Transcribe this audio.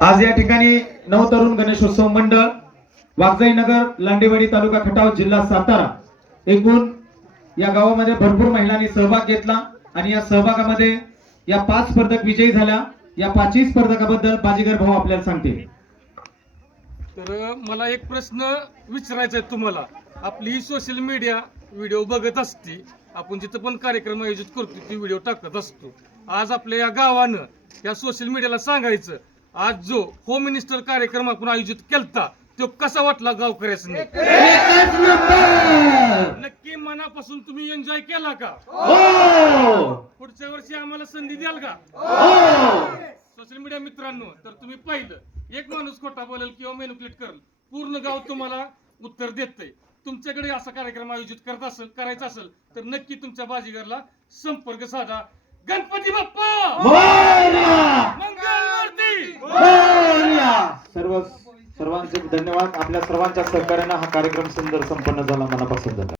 आज या ठिकाणी नवतरुण गणेशोत्सव मंडळ वागजाई नगर लांडेवाडी तालुका खटाव जिल्हा सातारा एकूण या गावामध्ये भरपूर महिलांनी सहभाग घेतला आणि या सहभागामध्ये या पाच स्पर्धक विजयी झाल्या. या पाचही स्पर्धकाबद्दल बाजीगर भाऊ आपल्याला सांगतील. तर मला एक प्रश्न विचारायचा आहे तुम्हाला. आपली सोशल मीडिया व्हिडिओ बघत असते आपण जिथं पण कार्यक्रम आयोजित करतो ती व्हिडिओ टाकत असतो. आज आपल्या या गावानं या सोशल मीडियाला सांगायचं आज जो होम मिनिस्टर कार्यक्रम आपण आयोजित केलता तो कसा वाटला गावकऱ्यासनी? नक्की मनापासून तुम्ही एन्जॉय केला का? पुढच्या वर्षी आम्हाला संधी द्याल का? सोशल मीडिया मित्रांनो तर तुम्ही पाहिलं एक माणूस खोटा बोलेल किंवा मेनुक्लेट करेल पूर्ण गाव तुम्हाला उत्तर देतंय. तुमच्याकडे असा कार्यक्रम आयोजित करत असेल करायचा असेल तर नक्की तुमच्या बाजीगरला संपर्क साधा. गणपती बाप्पा! मंगलमूर्ती! सर्व सर्वांचे धन्यवाद. आपल्या सर्वांच्या सहकार्यानं हा कार्यक्रम सुंदर संपन्न झाला. मनापासून धन्यवाद.